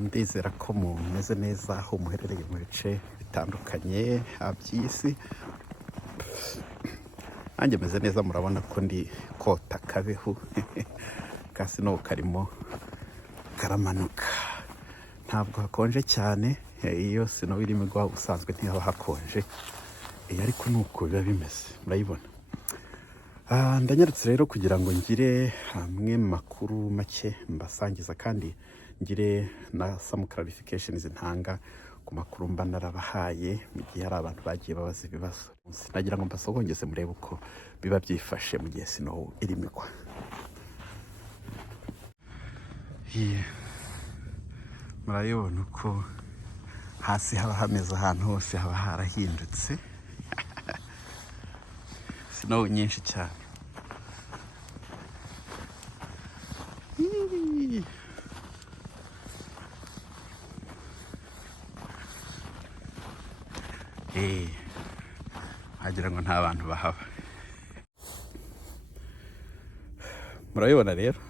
Ndizera ko mumeze neza aho muherereye mu bice bitandukanye by'isi. Nanjye meze neza, murabona ko ndi kota kabeho kasi no karimo karamanuka. Ntabwo hakonje cyane, iyo sino irimo igwa usanzwe ntihaba hakonje, ariko nuko biba bimeze, murayibona. Ndanyarutse rero kugira ngo ngire hamwe makuru make mbasangiza, kandi ngire na some clarifications ntanga ku makuru mba narabahaye mu gihe hari abantu bagiye babaza ibibazo. Nagira ngo mbasogongeze murebe uko biba byifashe mu gihe sino irimigwa. Murayibona uko hasi haba hameze, ahantu hose haba harahindutse. Sino nyinshi cyane. Hagira ngo nta bantu bahaba. Murabibona rero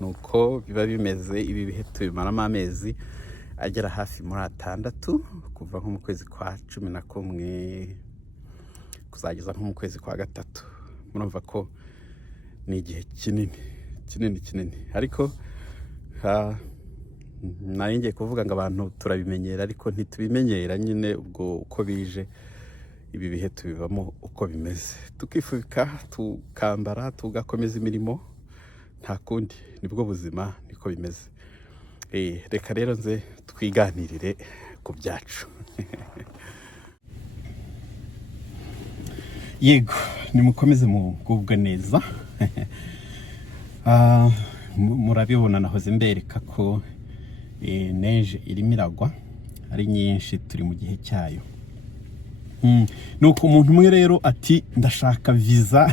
nuko biba bimeze. Ibi bihe tubimaramo amezi agera hafi muri 6, kuva nko mu kwezi kwa 11 kuzageza nko mu kwezi kwa 3. Murumva ko ni igihe kinini, ariko nari ngiye kuvuga ngo abantu turabimenyera, ariko ntitubimenyera nyine. Ubwo uko bije ibi bihe tubivamo uko bimeze, tukifubika tukambara tugakomeza imirimo, nta kundi, nibwo buzima, niko bimeze. Reka rero nze twiganirire ku byacu. Yego, nimukomeze mugubwe neza. Murabibona nahoze mbereka ko neje irimo iragwa ari nyinshi, turi mu gihe cyayo. Nuko umuntu umwe rero ati ndashaka visa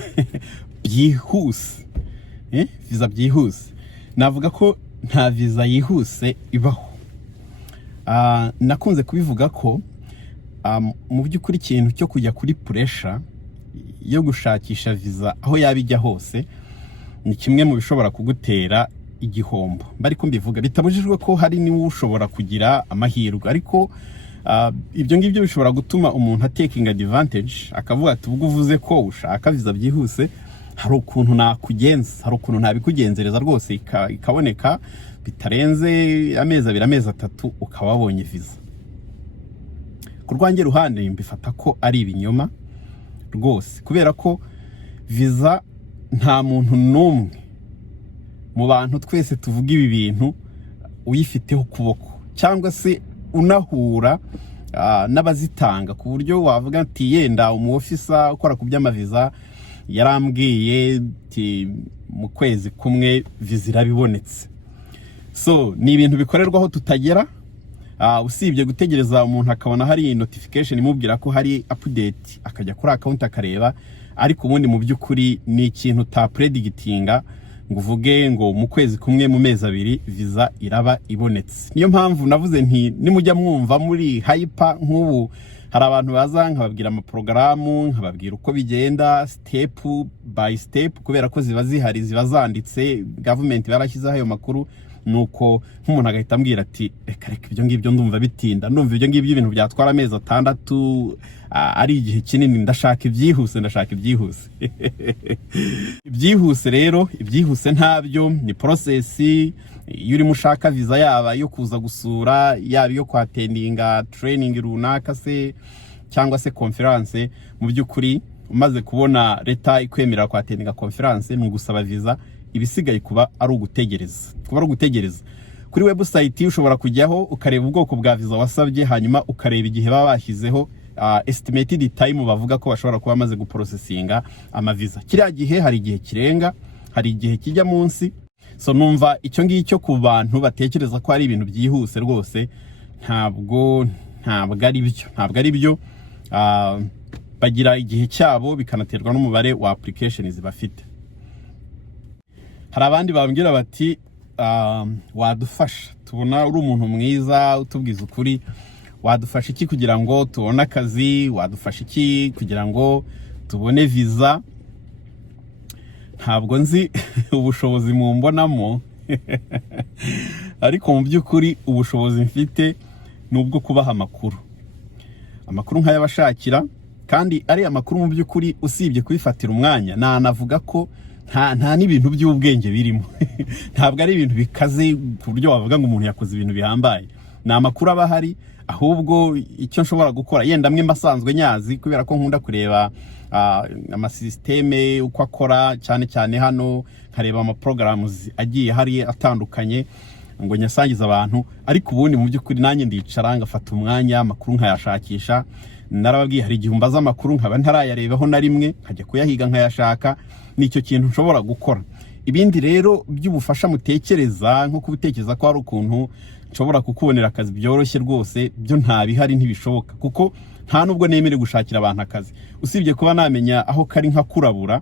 byihuse. Visa byihuse. Navuga ko nta visa yihuse ibaho. Nakunze kubivuga ko mu by'ukuri ikintu cyo kujya kuri pressure yo gushakisha visa aho yabijya hose ni kimwe mu bishobora kugutera igihombo. Bariko mbivuga bitabujijwe ko hari ni ushobora kugira amahirwe, ariko ibyo ngibyo bishobora gutuma umuntu taking advantage, akavuga ati ubwo uvuze ko ushaka visa byihuse, hari ukuntu nakugenza, hari ukuntu ntabikugenzereza rwose ikaboneka bitarenze amezi 2 amezi 3 ukaba wabonye visa. Ku rwanjye ruhande mbifata ko ari ibinyoma rwose, kubera ko visa nta muntu n'umwe mu bantu twese tuvuga ibi bintu uyifiteho kuboko, cyangwa se unahura n'abazitanga, ku buryo wavuga ati yenda umu officer ukora ku by'amaviza yarambwiye ati mu kwezi kumwe visa irabibonetse. So ni ibintu bikorerwaho tutagera, usibye gutegereza umuntu akabona hari notification imubwira ko hari update, akajya kuri account akareba, ariko ubundi mu by'ukuri ni ikintu ta predictinga ngo uvuge ngo mu kwezi kumwe mu mezi 2 visa iraba ibonetse. Niyo mpamvu navuze nti nimujya mwumva muri hyper nk'ubu, hari abantu baza nkababwira amaprogaramu, nkababwira uko bigenda step by step, kubera ko ziba zihari, ziba zanditse, government barashyizeho ayo makuru. Nuko nk'umuntu agahita ambwira ati reka ibyo ngibyo ndumva bitinda, ndumva ibyo ngibyo ibintu byatwara amezi 6 ari igihe kinini, ndashaka ibyihuse. Ibyihuse rero, ibyihuse ntabyo, ni process. Iyo uri mushaka visa yaba yo kuza gusura, yaba yo kwatendinga training runaka se cyangwa se conference, mu by'ukuri umaze kubona leta ikwemera kwatendinga conference ni ugusaba visa. Ibisigaye kuba ari ugutegereza. Kuri website ushobora kujyaho ukareba ubwoko bwa visa wasabye, hanyuma ukareba igihe baba bashyizeho estimated time bavuga ko bashobora kuba bamaze guprocessinga amaviza. Kiriya gihe hari igihe kirenga, hari igihe kijya munsi. So numva icyo ngicyo ku bantu batekereza ko ari ibintu byihuse rwose, ntabwo ari byo. Bagira igihe cyabo, bikanaterwa n'umubare wa applications bafite. Hari abandi bambwira bati wadufasha, tubona uri umuntu mwiza utubwiza ukuri, wadufasha iki kugira ngo tubone akazi, wadufasha iki kugira ngo tubone visa. Ntabwo nzi ubushobozi mu mbonamo, ariko mu by'ukuri ubushobozi mfite nubwo kubaha amakuru nk'ayabashakira, kandi ari amakuru mu by'ukuri usibye kubifatira umwanya nanavuga ko nta n'ibintu by'ubwenge birimo. Ntabwo ari ibintu bikaze ku buryo wavuga ngo umuntu yakoze ibintu bihambaye. Ni amakuru aba ahari, ahubwo icyo nshobora gukora yenda mwe mbasanzwe nyazi kubera ko nkunda kureba amasysteme uko akora, cyane cyane hano nkareba ama programs agiye hari atandukanye ngo nyasangiza abantu, ariko ubundi mu by'ukuri nanjye ndicara ngafata umwanya amakuru nkayashakisha. Narababwiye hari igihe mbaza amakuru nkaba ntarayarebaho na rimwe, nkajya kuyahiga nkayashaka. Nicyo kintu nshobora gukora. Ibindi rero by'ubufasha mutekereza nko kubitekereza ko hari ukuntu nshobora kukubonera akazi byoroshye rwose, byo ntabihari, ntibishoboka, kuko nta nubwo nemere gushakira abantu akazi usibye kuba namenya aho kari nkakurabura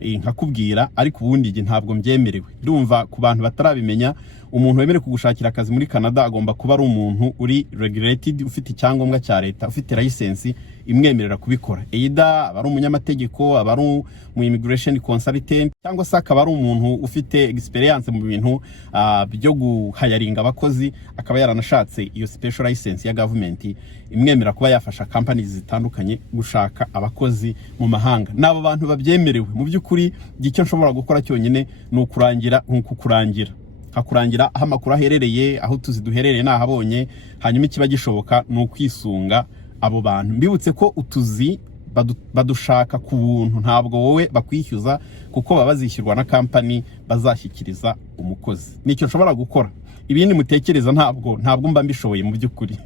nkakubwira, ariko ubundi nge ntabwo mbyemerewe. Ndumva ku bantu batarabimenya, umuntu wemere kugushakira akazi muri Canada agomba kuba ari umuntu uri regulated, ufite icyangombwa cya leta, ufite license imwemerera kubikora. Either aba ari umunyamategeko, aba ari mu immigration consultant, cyangwa se akaba ari umuntu ufite experience mu bintu byo guhayaringa abakozi, akaba yaranashatse iyo special license ya government imwemera kuba yafasha companies zitandukanye gushaka abakozi mu mahanga. Nabo bantu babyemerewe. Mu by'ukuri icyo nshobora gukora cyonyine ni ukurangira hakurangira aho amakuru aherereye, aho tuzi duherereye nahabonye, hanyuma ikiba gishoboka ni ukwisunga abo bantu. Mbibutse ko utuzi badushaka ku buntu, ntabwo wowe bakwishyuza, kuko baba bazishyurwa na company bazashyikiriza umukozi. Nicyo nshobora gukora. Ibindi mutekereza ntabwo mba mbishoboye mu by'ukuri.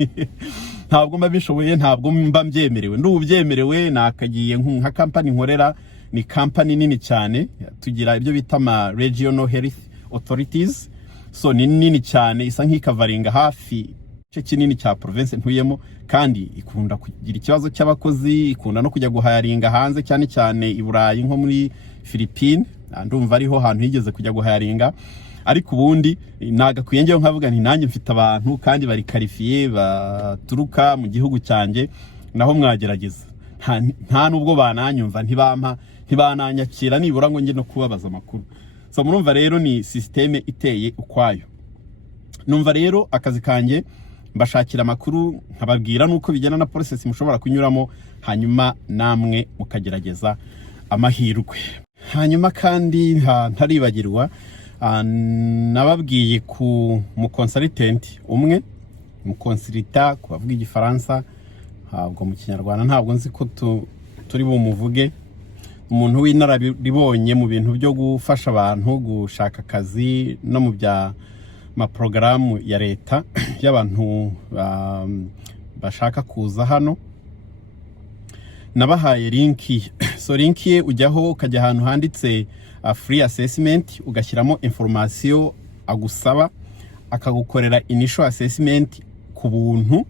Ntabwo mba mbishoboye, ntabwo mba mbyemerewe. Ndubyemerewe nakagiye nka company nkorera, ni company nini cyane, tugira ibyo bita ama regional health authorities. So ni nini cyane, isa nk'ikavaringa hafi cyo kinini cya province ntuyemo, kandi ikunda kugira ikibazo cy'abakozi, ikunda no kujya guhayaringa hanze, cyane cyane i Burayi nko muri Philippines. Ndumva ariho hantu higeze kujya guhayaringa, ariko ubundi nagakwiye ngewe nkavuga nti nanjye mfite abantu kandi bari qualifié baturuka mu gihugu cyanjye, naho mwagerageza. Nta nubwo bananyumva, ntibananyakira nibura ngo nge no kubabaza amakuru. So murumva rero ni systeme iteye ukwayo. Numva rero akazi kanjye mbashakira amakuru, nkababwira nuko bigena na process mushobora kunyuramo, hanyuma namwe mukagerageza amahirwe. Hanyuma kandi ntaribagirwa, nababwiye ku mu consultant umwe, mu consulta kubavuga igifaransa, ntabwo mu kinyarwanda ntabwo nzi ko turi bumuvuge, umuntu w'inararibonye mu bintu byo gufasha abantu gushaka akazi no mu bya porogaramu ya leta y'abantu bashaka kuza hano. Nabahaye linki. So linki ye ujyaho ukajya ahantu handitse free assessment, ugashyiramo information agusaba, akagukorera initial assessment ku buntu,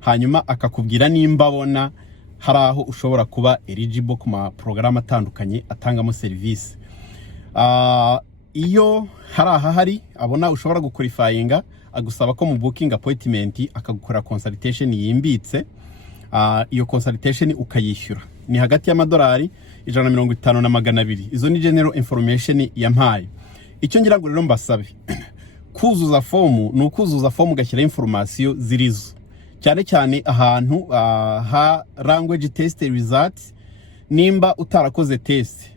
hanyuma akakubwira nimba abona hari aho ushobora kuba eligible ku ma program atandukanye atangamo service. Iyo hari abona ushobora guqualifyinga, agusaba ko mu booking appointment akagukora consultation yimbitse. Iyo consultation ukayishyura ni hagati y'amadolari $150 na $200. Izo ni general information yampaye. Icyo ngira ngo rero mbasabe kuzuza form, ni ukuzuza form ugashyira information zirizo, cyane cyane ahantu ha language test results. Nimba utarakoze test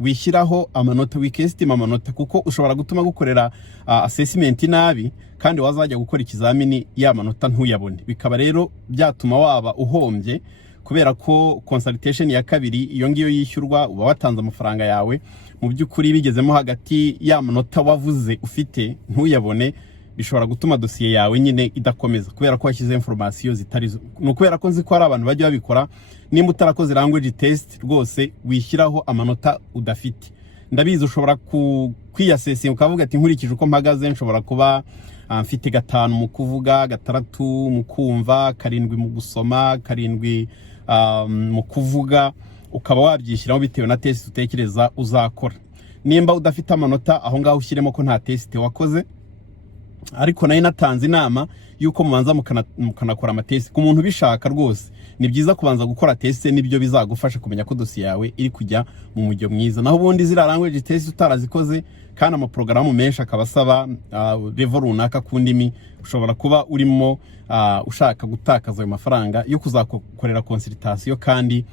wishyiraho amanota, wikestima amanota, kuko ushobora gutuma gukorera assessment nabi kandi wazajya gukora ikizamini ya manota ntuyabone, bikaba rero byatuma waba uhombye, kubera ko consultation ya kabiri iyo ngiyo yishyurwa uba watanze amafaranga yawe, mu by'ukuri bigezemo hagati ya manota wavuze ufite ntuyabone, bishobora gutuma dosiye yawe nyine idakomeza, kubera ko washyize information zitari. No kubera ko nzi ko ari abantu bajya babikora, nimba utarakoze language test rwose wishyiraho amanota udafite. Ndabizi ushobora kwiyasesa ukavuga ati nkurikije uko mpagaze nshobora kuba mfite 5 mu kuvuga, 6 mu kumva, 7 mu gusoma, 7 mu kuvuga, ukaba wabyishyiraho bitewe na test utekereza uzakora. Nimba udafite amanota aho ngaho ushyiremo ko nta test wakoze, ariko nayo natanze inama yuko mubanza mukanakora amatesi ku muntu bishaka rwose. Ni byiza kubanza gukora test, nibyo bizagufasha kumenya ko dosiye yawe iri kujya mu mujyo mwiza. Naho ubundi zira language test utarazikoze kandi amaprogaramu menshi akabasaba level runaka ku ndimi, ushobora kuba urimo ushaka gutakaza ayo mafaranga yo kuzakorera consultation, kandi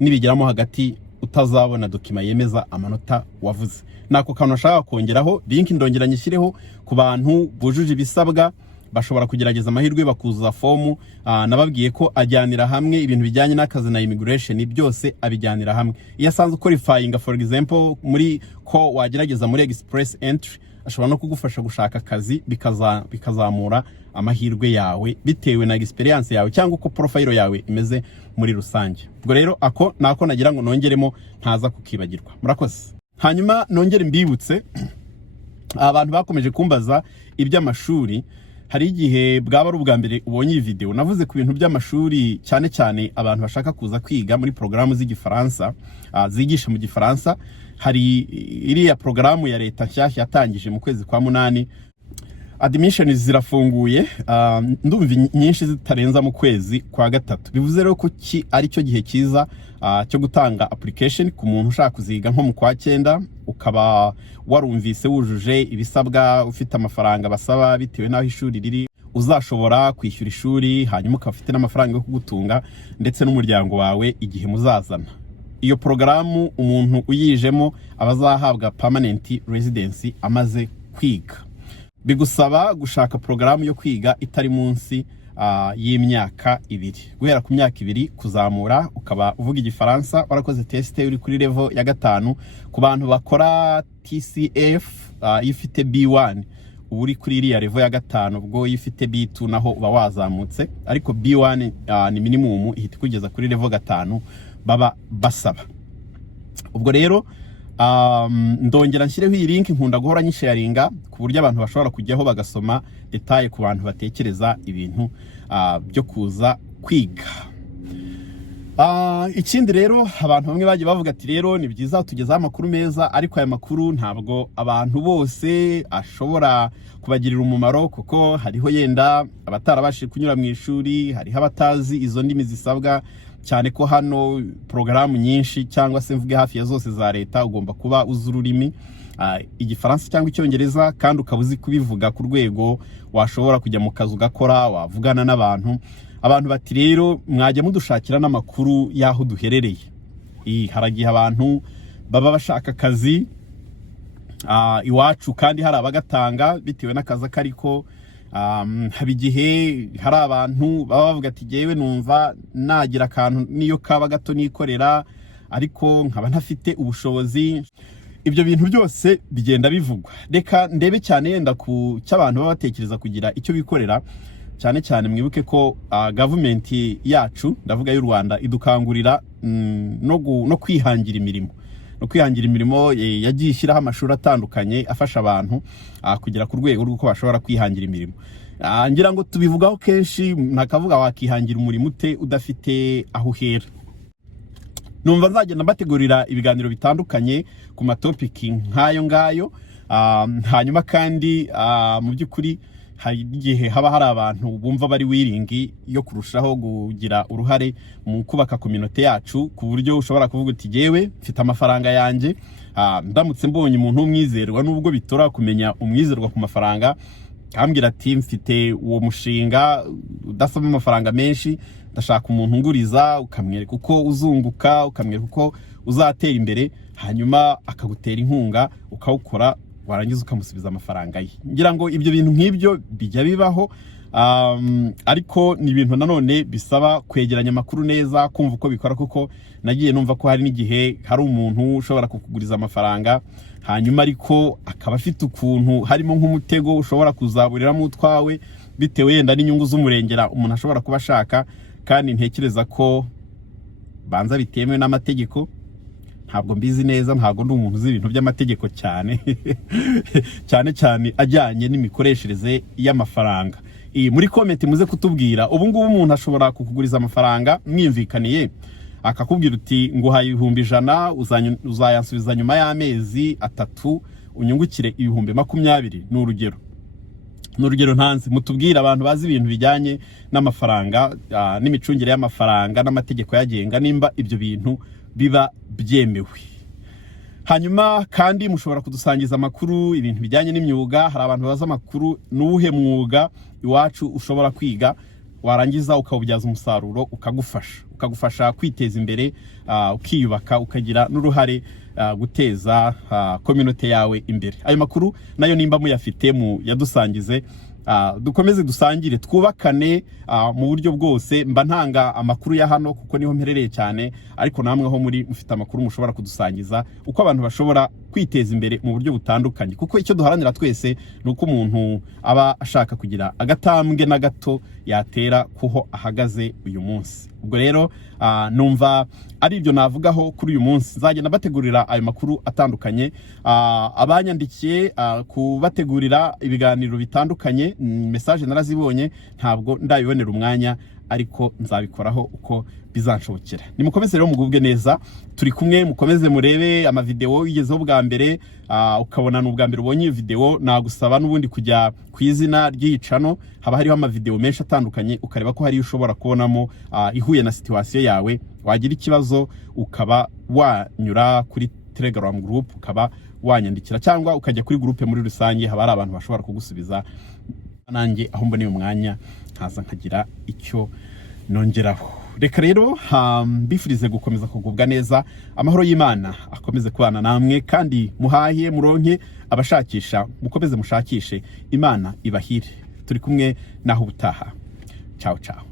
nibigeramo hagati utazabona dokima yemeza amanota wavuze. Nako kantu nashaka kongeraho, link ndongera nyishyireho ku bantu bujuje ibisabwa bashobora kugerageza amahirwe bakuzuza fomu. Nababwiye ko ajyanira hamwe ibintu bijyanye n'akazi na immigration, byose abijyanira hamwe. Iyo asanzwe qualifying for example muri ko wagerageza muri express entry, ashobora no kugufasha gushaka akazi bikazamura amahirwe yawe bitewe na experience yawe cyangwa uko profile yawe imeze muri rusange. Ubwo rero ako nako nagira ngo nongeremo ntaza kukibagirwa. Murakoze. Hanyuma nongere mbibutse abantu bakomeje kumbaza iby'amashuri. Hari igihe bwaba ari ubwa mbere ubonye iyi video, navuze ku bintu by'amashuri cyane cyane abantu bashaka kuza kwiga muri programu z'igifaransa, zigisha mu gifaransa. Hari iriya programu ya leta nshyashya yatangije mu kwezi kwa 8. Admission zirafunguye, ndumva nyinshi zitarenza mu kwezi kwa 3. Bivuze rero ko ari cyo gihe cyiza cyo gutanga application ku muntu ushaka kuziga nko mu kwa 9, ukaba warumvise wujuje ibisabwa, ufite amafaranga basaba bitewe naho ishuri riri, uzashobora kwishyura ishuri, hanyuma ukafite n'amafaranga yo kugutunga ndetse n'umuryango wawe igihe muzazana. Iyo programu umuntu uyijemo abazahabwa permanent residency amaze kwiga. Bigusaba gushaka programu yo kwiga itari munsi y'imyaka 2, guhera ku myaka 2 kuzamura, ukaba uvuga igifaransa, warakoze test uri kuri level ya 5. Ku bantu bakora TCF ifite B1 uri kuri iriya level ya 5, ubwo ifite B2 naho uba wazamutse, ariko B1 ni minimum ihita kugeza kuri level 5 baba basaba. Ubwo rero ndongera nshyireho iyi link, nkunda guhora nyisharinga ku buryo abantu bashobora kujyaho bagasoma detail ku bantu batekereza ibintu byo kuza kwiga. Ikindi rero abantu bamwe bagiye bavuga ati rero ni byiza tugezaho amakuru meza, ariko aya makuru ntabwo abantu bose ashobora kubagirira umumaro, kuko hariho yenda abatarabashije kunyura mu ishuri, hariho abatazi izo ndimi zisabwa, cyane ko hano programu nyinshi cyangwa se mvuge hafi ya zose za leta ugomba kuba uzi ururimi igifaransa cyangwa icyongereza, kandi ukabuzi kubivuga ku rwego washobora kujya mu kazi ugakora, wavugana n'abantu. Abantu bati rero mwajya mudushakira n'amakuru yaho duherereye. Haragiye abantu baba bashaka akazi iwacu kandi hari abagatanga bitewe n'akazi kariko. Habigihe hari abantu baba bavuga ati jewe numva nagira akantu niyo kaba gato nikorera, ariko nkaba ntafite ubushobozi. Ibyo bintu byose bigenda bivugwa. Reka ndebe cyane yenda ku cy'abantu baba batekereza kugira icyo bikorera. Cyane cyane mwibuke ko government yacu, ndavuga y'u Rwanda, idukangurira no kwihangira imirimo. No kwihangira imirimo yagiye ishyiraho amashuri atandukanye afasha abantu kugera ku rwego rw'uko bashobora kwihangira imirimo. Ngira ngo tubivugaho kenshi, nakavuga wakihangira umurimo ute udafite aho uhera. Numva nzagenda mbategurira ibiganiro bitandukanye ku matopiki nk'ayo ngayo. Hanyuma kandi mu by'ukuri hari igihe haba hari abantu bumva bari wiringi yo kurushaho kugira uruhare mu kubaka community yacu, ku buryo ushobora kuvuga uti jewe mfite amafaranga yanjye, ndamutse mbonye umuntu umwizerwa, nubwo bitora kumenya umwizerwa ku mafaranga, kambwira ati mfite uwo mushinga udasaba amafaranga menshi, ndashaka umuntu nguriza, ukamwereka uko uzunguka, ukamwereka uko uzatera imbere, hanyuma akagutera inkunga ukawukora, warangiza ukamusubiza amafaranga ye. Ngira ngo ibyo bintu nk'ibyo bijya bibaho, ariko ni ibintu nanone bisaba kwegeranya amakuru neza, kumva uko bikora, kuko nagiye numva ko hari n'igihe hari umuntu ushobora kukuguriza amafaranga, hanyuma ariko akaba afite ukuntu harimo nk'umutego ushobora kuzaburiramo utwawe bitewe yenda n'inyungu z'umurengera umuntu ashobora kuba ashaka, kandi ntekereza ko banza bitemewe n'amategeko. Ntabwo mbizi neza, ntabwo ndi umuntu uzi ibintu by'amategeko cyane cyane cyane ajyanye n'imikoreshereze y'amafaranga. Muri comment muze kutubwira, ubu ngubu umuntu ashobora kukuguriza amafaranga mwimvikaniye, akakubwira uti nguhaye 100, uzayansubiza nyuma y'amezi 3 unyungukire 20,000 n'urugero. n'urugero ntanze mutubwira abantu bazi ibintu bijyanye n'amafaranga n'imicungire y'amafaranga n'amategeko yagenga nimba ibyo bintu biba byemewe. Hanyuma kandi mushobora kudusangiza amakuru ibintu bijyanye n'imyuga. Hari abantu baza amakuru n'uwuhe mwuga iwacu ushobora kwiga warangiza ukawubyaza umusaruro ukagufasha kwiteza imbere, ukiyubaka, ukagira n'uruhare guteza community yawe imbere. Ayo makuru nayo nimba muyafite mu yadusangize, dukomeze dusangire twubakane mu buryo bwose. Mba ntanga amakuru ya hano kuko niho mperereye cyane, ariko namwe aho muri mufite amakuru mushobora kudusangiza uko abantu bashobora kwiteza imbere mu buryo butandukanye, kuko icyo duharanira twese nuko umuntu aba ashaka kugira agatambwe na gato yatera kuho ahagaze uyu munsi. Ubwo rero numva ari ibyo navugaho kuri uyu munsi. Nzagenda bategurira ayo makuru atandukanye, abanyandikiye kubategurira ibiganiro bitandukanye, message narazibonye, ntabwo ndabibonera umwanya, ariko nzabikoraho uko bizanshobokera. Nimukomeze rero mugubwe neza, turi kumwe, mukomeze murebe amavideo yigezeho bwa mbere, ukabona n'ubwa mbere ubonye iyo video, nagusaba n'ubundi kujya ku izina ry'icano, haba hariho amavideo menshi atandukanye, ukareba ko hari ushobora kubonamo ihuye na situation yawe. Wagira ikibazo ukaba wanyura kuri Telegram group, ukaba wanyandikira, cyangwa ukajya kuri groupe muri rusange, haba ari abantu bashobora kugusubiza. Nanjye aho mboneye umwanya nkaza nkagira icyo nongeraho. Reka rero mbifurize gukomeza kugubwa neza, amahoro y'Imana akomeze kubana namwe, kandi muhaye muronke, abashakisha mukomeze mushakishe, Imana ibahire. Turi kumwe naho ubutaha. Ciao ciao.